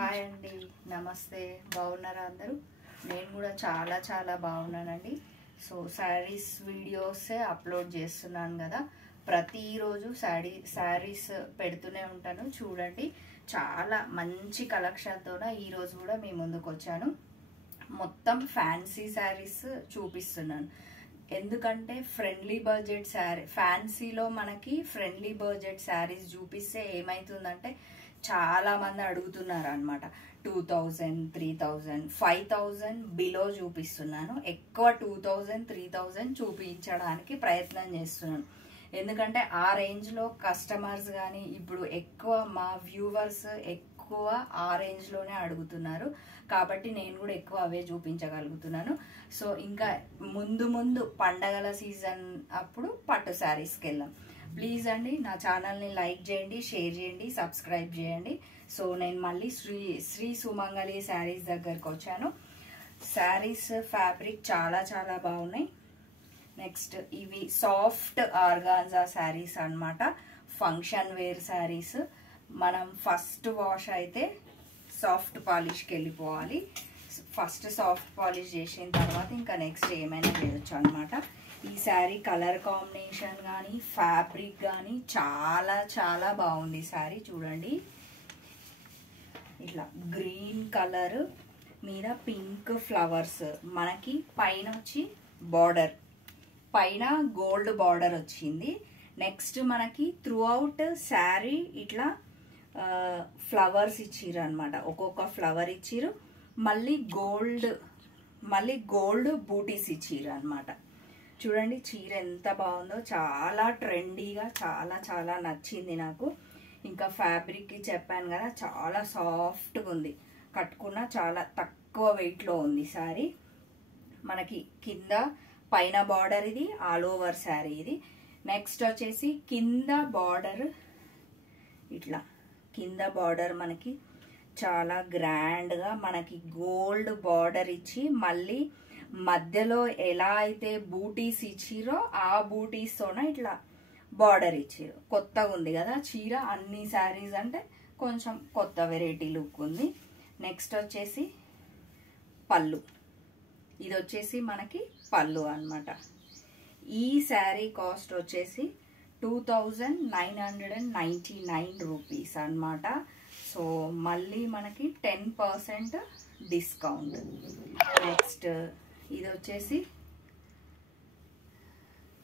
Hi అండి, నమస్తే. బాగున్నారా అందరూ? నేను కూడా చాలా చాలా బాగున్నానండి. సో శారీస్ వీడియోసే అప్లోడ్ చేస్తున్నాను కదా, ప్రతిరోజు శారీస్ పెడుతూనే ఉంటాను. చూడండి, చాలా మంచి కలెక్షన్తోన ఈరోజు కూడా మీ ముందుకు వచ్చాను. మొత్తం ఫ్యాన్సీ శారీస్ చూపిస్తున్నాను. ఎందుకంటే ఫ్రెండ్లీ బడ్జెట్ శారీ, ఫ్యాన్సీలో మనకి ఫ్రెండ్లీ బడ్జెట్ శారీస్ చూపిస్తే ఏమవుతుందంటే చాలా మంది అడుగుతున్నారు అనమాట. 2000, 3000, 5000 బిలో చూపిస్తున్నాను. ఎక్కువ 2000, 3000 చూపించడానికి ప్రయత్నం చేస్తున్నాను. ఎందుకంటే ఆ రేంజ్లో కస్టమర్స్ కానీ ఇప్పుడు ఎక్కువ మా వ్యూవర్స్ ఎక్కువ ఆ రేంజ్లోనే అడుగుతున్నారు. కాబట్టి నేను కూడా ఎక్కువ అవే చూపించగలుగుతున్నాను. సో ఇంకా ముందు ముందు పండగల సీజన్ అప్పుడు పట్టు శారీస్కి వెళ్ళాం. ప్లీజ్ అండి, నా ఛానల్ని లైక్ చేయండి, షేర్ చేయండి, సబ్స్క్రైబ్ చేయండి. సో నేను మళ్ళీ శ్రీ సుమంగళి శారీస్ దగ్గరకు వచ్చాను. శారీస్ ఫ్యాబ్రిక్ చాలా చాలా బాగున్నాయి. నెక్స్ట్ ఇవి సాఫ్ట్ ఆర్గాన్జా శారీస్ అన్నమాట. Function wear saris. మనం ఫస్ట్ వాష్ అయితే సాఫ్ట్ పాలిష్కి వెళ్ళిపోవాలి. ఫస్ట్ సాఫ్ట్ పాలిష్ చేసిన తర్వాత ఇంకా నెక్స్ట్ ఏమైనా చేయొచ్చు అనమాట. ఈ శారీ కలర్ కాంబినేషన్ కానీ ఫ్యాబ్రిక్ కానీ చాలా చాలా బాగుంది. శారీ చూడండి, ఇట్లా గ్రీన్ కలర్ మీద పింక్ ఫ్లవర్స్, మనకి పైన వచ్చి బార్డర్, పైన గోల్డ్ బార్డర్ వచ్చింది. నెక్స్ట్ మనకి త్రూ అవుట్ శారీ ఇట్లా ఫ్లవర్స్ ఇచ్చిర్రు అనమాట. ఒక్కొక్క ఫ్లవర్ ఇచ్చిర్రు. మళ్ళీ గోల్డ్ బూటీస్ ఇచ్చిర్రు అనమాట. చూడండి చీర ఎంత బాగుందో, చాలా ట్రెండీగా, చాలా చాలా నచ్చింది నాకు. ఇంకా ఫ్యాబ్రిక్ చెప్పాను కదా, చాలా సాఫ్ట్గా ఉంది. కట్టుకున్న చాలా తక్కువ వెయిట్లో ఉంది శారీ. మనకి కింద పైన బార్డర్ ఇది, ఆల్ ఓవర్ శారీ ఇది. నెక్స్ట్ వచ్చేసి కింద బార్డర్, ఇట్లా కింద బార్డర్ మనకి చాలా గ్రాండ్గా మనకి గోల్డ్ బార్డర్ ఇచ్చి మళ్ళీ మధ్యలో ఎలా అయితే బూటీస్ ఇచ్చిరో ఆ బూటీస్తోన ఇట్లా బార్డర్ ఇచ్చిరు. కొత్తగా ఉంది కదా చీర. అన్ని శారీస్ అంటే కొంచెం కొత్త వెరైటీ లుక్ ఉంది. నెక్స్ట్ వచ్చేసి పళ్ళు. ఇది వచ్చేసి మనకి పళ్ళు అన్నమాట. ఈ శారీ కాస్ట్ వచ్చేసి 2999 రూపీస్ అన్నమాట. సో మళ్ళీ మనకి 10% డిస్కౌంట్. నెక్స్ట్ ఇది వచ్చేసి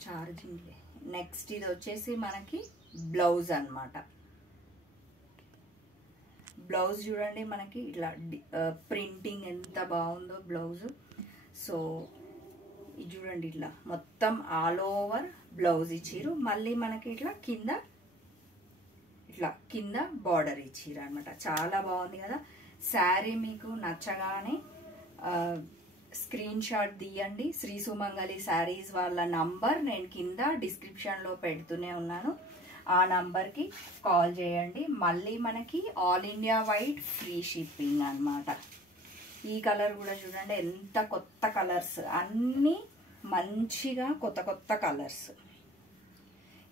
ఛార్జింగ్. నెక్స్ట్ ఇది వచ్చేసి మనకి బ్లౌజ్ అన్నమాట. బ్లౌజ్ చూడండి, మనకి ఇట్లా ప్రింటింగ్ ఎంత బాగుందో బ్లౌజ్. సో ఇది చూడండి, ఇట్లా మొత్తం ఆల్ ఓవర్ బ్లౌజ్ ఇచ్చిరు. మళ్ళీ మనకి ఇట్లా కింద బార్డర్ ఇచ్చిరు అనమాట. చాలా బాగుంది కదా శారీ. మీకు నచ్చగానే స్క్రీన్ షాట్ తీయండి. శ్రీ సుమంగళి శారీస్ వాళ్ళ నంబర్ నేను కింద డిస్క్రిప్షన్లో పెడుతూనే ఉన్నాను. ఆ నంబర్కి కాల్ చేయండి. మళ్ళీ మనకి all India wide free shipping అన్నమాట. ఈ కలర్ కూడా చూడండి, ఎంత కొత్త కలర్స్, అన్నీ మంచిగా కొత్త కొత్త కలర్స్.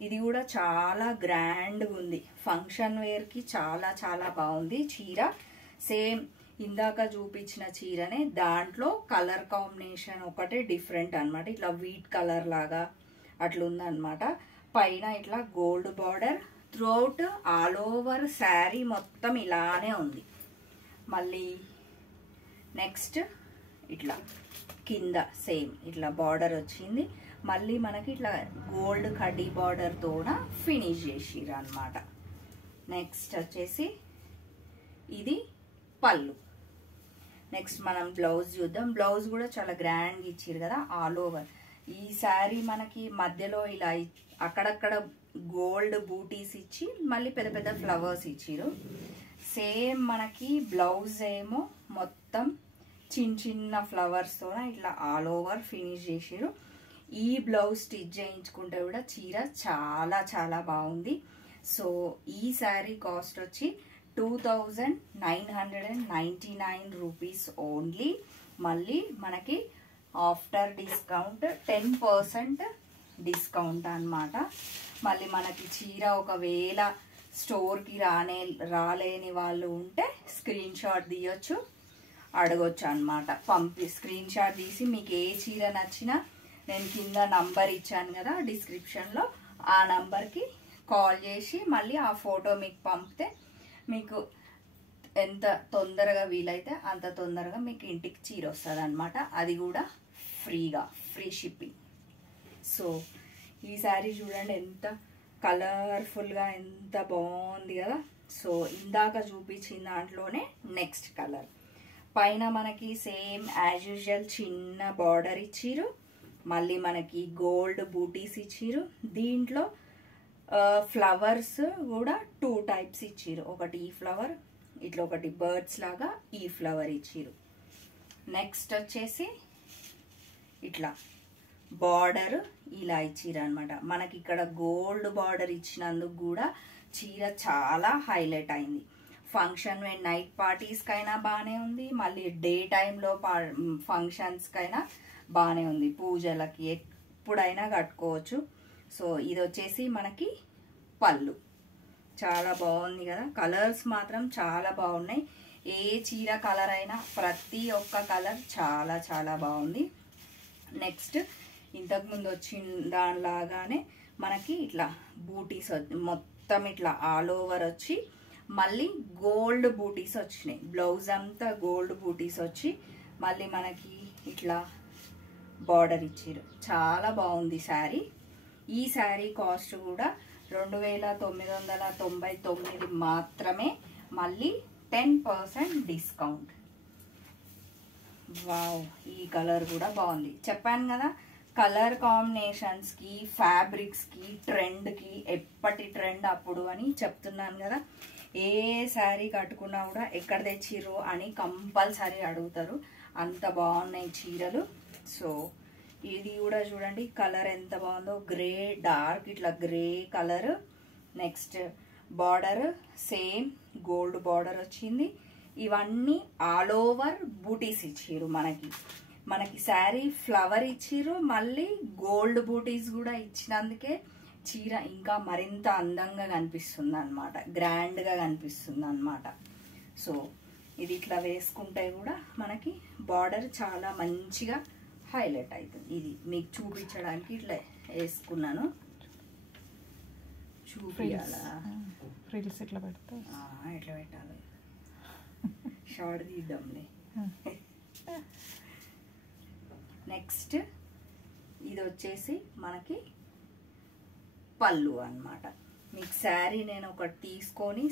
ఇది కూడా చాలా గ్రాండ్గా ఉంది. ఫంక్షన్ వేర్కి చాలా చాలా బాగుంది చీర. సేమ్ ఇందాక చూపించిన చీరనే, దాంట్లో కలర్ కాంబినేషన్ ఒకటే డిఫరెంట్ అనమాట. ఇట్లా వీట్ కలర్ లాగా అట్లుందనమాట. పైన ఇట్లా gold border, throughout all over sari మొత్తం ఇలానే ఉంది. మళ్ళీ నెక్స్ట్ ఇట్లా కింద సేమ్ ఇట్లా బార్డర్ వచ్చింది. మళ్ళీ మనకి ఇట్లా గోల్డ్ కడ్డీ బార్డర్తోన ఫినిష్ చేసిర్రు అనమాట. నెక్స్ట్ వచ్చేసి ఇది పళ్ళు. నెక్స్ట్ మనం బ్లౌజ్ చూద్దాం. బ్లౌజ్ కూడా చాలా గ్రాండ్గా ఇచ్చిర్రు కదా ఆల్ ఓవర్. ఈ శారీ మనకి మధ్యలో ఇలా అక్కడక్కడ గోల్డ్ బూటీస్ ఇచ్చి మళ్ళీ పెద్ద పెద్ద ఫ్లవర్స్ ఇచ్చిర్రు. సేమ్ మనకి బ్లౌజ్ ఏమో మొత్తం చిన్న చిన్న ఫ్లవర్స్తో ఇట్లా ఆల్ ఓవర్ ఫినిష్ చేసిర్రు. ఈ బ్లౌజ్ స్టిచ్ చేయించుకుంటే కూడా చీర చాలా చాలా బాగుంది. సో ఈ శారీ కాస్ట్ వచ్చి 2999 రూపీస్ ఓన్లీ. మళ్ళీ మనకి ఆఫ్టర్ డిస్కౌంట్ 10% డిస్కౌంట్ అన్నమాట. మళ్ళీ మనకి చీర ఒకవేళ స్టోర్కి రాలేని వాళ్ళు ఉంటే స్క్రీన్ షాట్ తీయొచ్చు, అడగొచ్చు అనమాట. స్క్రీన్ షాట్ తీసి మీకు ఏ చీర నచ్చినా నేను కింద నంబర్ ఇచ్చాను కదా డిస్క్రిప్షన్లో, ఆ నంబర్కి కాల్ చేసి మళ్ళీ ఆ ఫోటో మీకు పంపితే మీకు ఎంత తొందరగా వీలైతే అంత తొందరగా మీకు ఇంటికి చీర వస్తుంది అనమాట. అది కూడా ఫ్రీ షిప్పింగ్. సో ఈ శారీ చూడండి ఎంత కలర్ఫుల్గా ఎంత బాగుంది కదా. సో ఇందాక చూపించిన దాంట్లోనే నెక్స్ట్ కలర్. పైన మనకి సేమ్ యాజ్ యూజువల్ చిన్న బార్డర్ ఇచ్చిరు, మళ్ళీ మనకి గోల్డ్ బూటీస్ ఇచ్చిరు. దీంట్లో ఫ్లవర్స్ కూడా 2 టైప్స్ ఇచ్చిరు. ఒకటి ఈ ఫ్లవర్, ఇట్లా ఒకటి బర్డ్స్ లాగా ఈ ఫ్లవర్ ఇచ్చిరు. నెక్స్ట్ వచ్చేసి ఇట్లా బార్డర్ ఇలా ఇచ్చిరు అనమాట. మనకి ఇక్కడ గోల్డ్ బార్డర్ ఇచ్చినందుకు కూడా చీర చాలా హైలైట్ అయింది. ఫంక్షన్ నైట్ పార్టీస్కైనా బాగానే ఉంది, మళ్ళీ డే టైంలో ఫంక్షన్స్కైనా బాగానే ఉంది, పూజలకి ఎప్పుడైనా కట్టుకోవచ్చు. సో ఇది వచ్చేసి మనకి పళ్ళు. చాలా బాగుంది కదా. కలర్స్ మాత్రం చాలా బాగున్నాయి. ఏ చీర కలర్ అయినా ప్రతి ఒక్క కలర్ చాలా చాలా బాగుంది. నెక్స్ట్ ఇంతకుముందు వచ్చిన దానిలాగానే మనకి ఇట్లా బూటీస్ మొత్తం ఇట్లా ఆల్ ఓవర్ వచ్చి మళ్ళీ గోల్డ్ బూటీస్ వచ్చినాయి. బ్లౌజ్ అంతా గోల్డ్ బూటీస్ వచ్చి మళ్ళీ మనకి ఇట్లా బార్డర్ ఇచ్చారు. చాలా బాగుంది శారీ. ఈ శారీ కాస్ట్ కూడా 2999 మాత్రమే, మళ్ళీ 10% డిస్కౌంట్. వావ్, ఈ కలర్ కూడా బాగుంది. చెప్పాను కదా కలర్ కాంబినేషన్స్కి, ఫ్యాబ్రిక్స్కి, ట్రెండ్కి, ఎప్పటి ట్రెండ్ అప్పుడు అని చెప్తున్నాను కదా. ఏ శారీ కట్టుకున్నా కూడా ఎక్కడ తెచ్చిర్రు అని కంపల్సరీ అడుగుతారు. అంత బాగున్నాయి చీరలు. సో ఇది కూడా చూడండి కలర్ ఎంత బాగుందో, గ్రే డార్క్ ఇట్లా grey colour. Next border same gold border వచ్చింది. ఇవన్నీ ఆల్ ఓవర్ బూటీస్ ఇచ్చిర్రు. మనకి శారీ ఫ్లవర్ ఇచ్చిర్రు, మళ్ళీ గోల్డ్ బూటీస్ కూడా ఇచ్చినందుకే చీర ఇంకా మరింత అందంగా కనిపిస్తుంది అనమాట, గ్రాండ్గా కనిపిస్తుంది అనమాట. సో ఇది ఇట్లా వేసుకుంటే కూడా మనకి బార్డర్ చాలా మంచిగా హైలైట్ అవుతుంది. ఇది మీకు చూపించడానికి ఇట్లా వేసుకున్నాను. చూపించాలా? ఇట్లా పెడతా, ఇట్లా పెట్టాలి. షార్ట్ తీద్దాంలే. నెక్స్ట్ ఇది వచ్చేసి మనకి పళ్ళు అన్నమాట. మీకు శారీ నేను ఒకటి తీసుకొని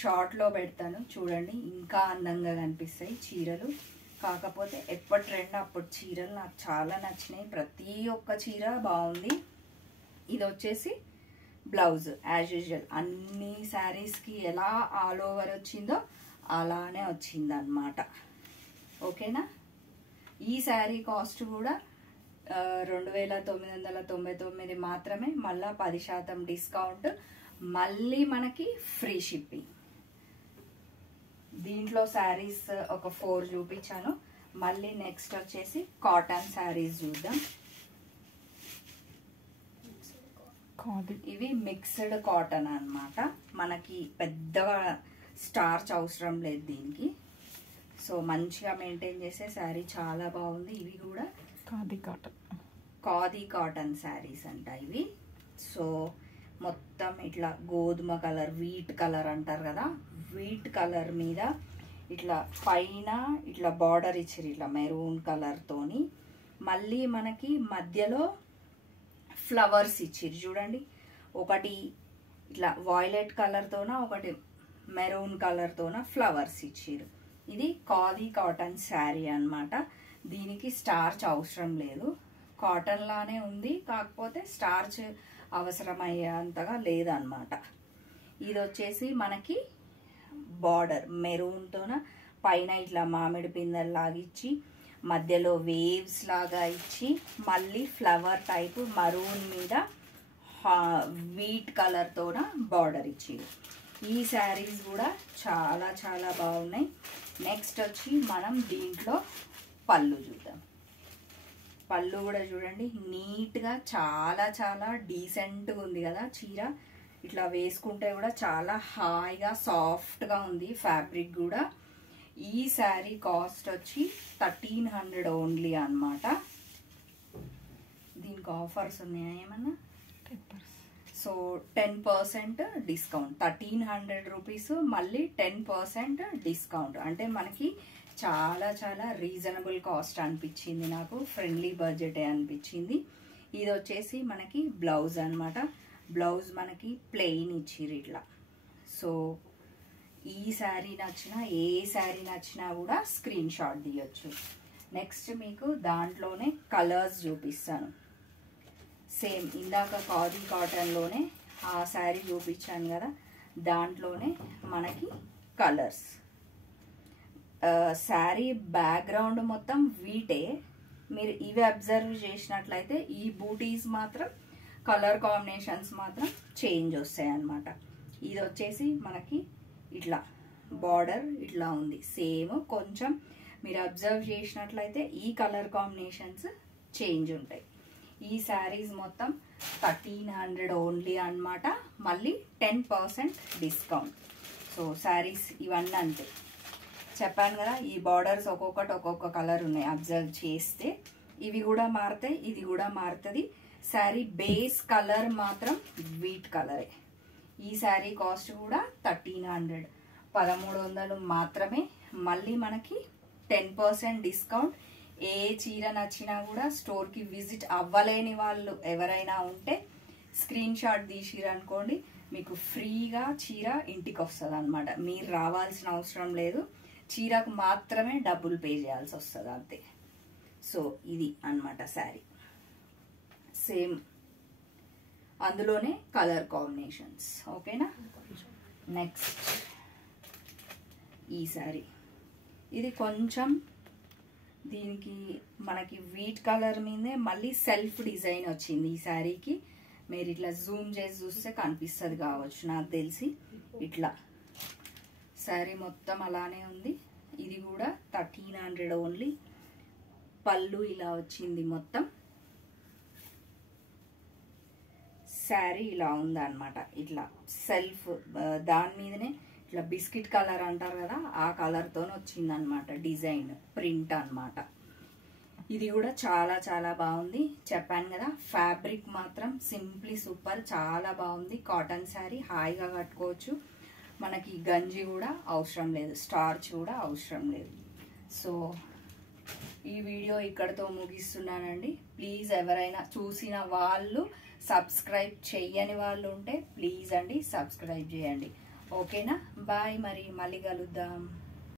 షార్ట్లో పెడతాను చూడండి, ఇంకా అందంగా కనిపిస్తాయి చీరలు. కాకపోతే ఎప్పటి ట్రెండ్ అప్పటి చీరలు నాకు చాలా నచ్చినాయి. ప్రతి ఒక్క చీర బాగుంది. ఇది వచ్చేసి బ్లౌజ్ యాజ్ యూజువల్ అన్ని శారీస్కి ఎలా ఆల్ ఓవర్ వచ్చిందో అలానే వచ్చిందనమాట. ఓకేనా? ఈ శారీ కాస్ట్ కూడా 2999 మాత్రమే, మళ్ళీ 10% డిస్కౌంట్, మళ్ళీ మనకి ఫ్రీ షిప్పింగ్. దీంట్లో శారీస్ ఒక 4 చూపించాను. మళ్ళీ నెక్స్ట్ వచ్చేసి కాటన్ శారీస్ చూద్దాం. ఇవి మిక్స్డ్ కాటన్ అన్నమాట. మనకి పెద్దగా స్టార్చ్ అవసరం లేదు దీనికి. సో మంచిగా మెయింటైన్ చేసే శారీ చాలా బాగుంది. ఇవి కూడా ఖాదీ కాటన్ శారీస్ అంట ఇవి. సో మొత్తం ఇట్లా గోధుమ కలర్, వీట్ కలర్ అంటారు కదా, వీట్ కలర్ మీద ఇట్లా పైన ఇట్లా బార్డర్ ఇచ్చారు ఇట్లా మెరూన్ కలర్తోని. మళ్ళీ మనకి మధ్యలో ఫ్లవర్స్ ఇచ్చిర్రు చూడండి. ఒకటి ఇట్లా వాయిలెట్ కలర్తోన, ఒకటి మెరూన్ కలర్తోన ఫ్లవర్స్ ఇచ్చిర్రు. ఇది ఖాదీ కాటన్ శారీ అన్నమాట. దీనికి స్టార్చ్ అవసరం లేదు, కాటన్ లానే ఉంది, కాకపోతే స్టార్చ్ అవసరమయ్యేంతగా లేదన్నమాట. ఇది వచ్చేసి మనకి బార్డర్ మెరూన్తోన పైన ఇట్లా మామిడి పిందెల్లాగా ఇచ్చి మధ్యలో వేవ్స్ లాగా ఇచ్చి మళ్ళీ ఫ్లవర్ టైపు మరూన్ మీద వీట్ కలర్తోన బార్డర్ ఇచ్చింది. ఈ శారీస్ కూడా చాలా చాలా బాగున్నాయి. నెక్స్ట్ వచ్చి మనం దీంట్లో పళ్ళు చూద్దాం. పళ్ళు కూడా చూడండి నీట్గా చాలా చాలా డీసెంట్గా ఉంది కదా చీర. ఇట్లా వేసుకుంటే కూడా చాలా హాయిగా సాఫ్ట్గా ఉంది ఫ్యాబ్రిక్ కూడా. ఈ శారీ కాస్ట్ వచ్చి 1300 ఓన్లీ అన్నమాట. దీనికి ఆఫర్స్ ఉన్నాయా ఏమన్నా? సో 10% డిస్కౌంట్, 1300 రూపీస్, మళ్ళీ 10% డిస్కౌంట్. అంటే మనకి చాలా చాలా రీజనబుల్ కాస్ట్ అనిపించింది, నాకు ఫ్రెండ్లీ బడ్జెటే అనిపించింది. ఇది వచ్చేసి మనకి బ్లౌజ్ అన్నమాట. బ్లౌజ్ మనకి ప్లెయిన్ ఇచ్చిర్రు ఇట్లా. సో ఈ శారీ నచ్చినా ఏ శారీ నచ్చినా కూడా స్క్రీన్ షాట్ తీయొచ్చు. నెక్స్ట్ మీకు దాంట్లోనే కలర్స్ చూపిస్తాను. సేమ్ ఇందాక ఖాదీ కాటన్లోనే ఆ శారీ చూపించాను కదా, దాంట్లోనే మనకి కలర్స్. శారీ బ్యాక్గ్రౌండ్ మొత్తం వీటే. మీరు ఇవి అబ్జర్వ్ చేసినట్లయితే ఈ బూటీస్ మాత్రం కలర్ కాంబినేషన్స్ మాత్రం చేంజ్ వస్తాయి అన్నమాట. ఇది వచ్చేసి మనకి ఇట్లా బార్డర్ ఇట్లా ఉంది సేమ్. కొంచెం మీరు అబ్జర్వ్ చేసినట్లయితే ఈ కలర్ కాంబినేషన్స్ చేంజ్ ఉంటాయి. ఈ శారీస్ మొత్తం 1300 ఓన్లీ అన్నమాట. మళ్ళీ 10% డిస్కౌంట్. సో శారీస్ ఇవన్నీ అంతే. చెప్పాను కదా, ఈ బార్డర్స్ ఒక్కొక్కటి ఒక్కొక్క కలర్ ఉన్నాయి. అబ్జర్వ్ చేస్తే ఇవి కూడా మారుతాయి, ఇది కూడా మారుతుంది. శారీ బేస్ కలర్ మాత్రం వీట్ కలరే. ఈ శారీ కాస్ట్ కూడా 1300, 1300 మాత్రమే. మళ్ళీ మనకి 10% డిస్కౌంట్. ఏ చీర నచ్చినా కూడా స్టోర్కి విజిట్ అవ్వలేని వాళ్ళు ఎవరైనా ఉంటే స్క్రీన్ షాట్ తీసిరనుకోండి, మీకు ఫ్రీగా చీర ఇంటికి వస్తుంది అన్నమాట. మీరు రావాల్సిన అవసరం లేదు, చీరకు మాత్రమే డబ్బులు పే చేయాల్సి వస్తుంది అంతే. సో ఇది అన్నమాట శారీ. సేమ్ అందులోనే కలర్ కాంబినేషన్స్. ఓకేనా? నెక్స్ట్ ఈ శారీ, ఇది కొంచెం దీనికి మనకి వీట్ కలర్ మీదే మళ్ళీ సెల్ఫ్ డిజైన్ వచ్చింది ఈ శారీకి. మీరు ఇట్లా జూమ్ చేసి చూస్తే కనిపిస్తుంది కావచ్చు నాకు తెలిసి. ఇట్లా శారీ మొత్తం అలానే ఉంది. ఇది కూడా 1300 ఓన్లీ. పళ్ళు ఇలా వచ్చింది మొత్తం. శారీ ఇలా ఉందన్నమాట. ఇట్లా సెల్ఫ్ దాని మీదనే ఇట్లా బిస్కెట్ కలర్ అంటారు కదా, ఆ కలర్తో వచ్చిందనమాట డిజైన్, ప్రింట్ అన్నమాట. ఇది కూడా చాలా చాలా బాగుంది. చెప్పాను కదా, ఫ్యాబ్రిక్ మాత్రం సింప్లీ సూపర్, చాలా బాగుంది. కాటన్ శారీ హాయిగా కట్టుకోవచ్చు. మనకి గంజి కూడా అవసరం లేదు, స్టార్చ్ కూడా అవసరం లేదు. సో ఈ వీడియో ఇక్కడితో ముగిస్తున్నానండి. ప్లీజ్ ఎవరైనా చూసిన వాళ్ళు సబ్స్క్రైబ్ చెయ్యని వాళ్ళు ఉంటే ప్లీజ్ అండి సబ్స్క్రైబ్ చేయండి. ఓకేనా? బాయ్. మరి మళ్ళీ కలుద్దాం.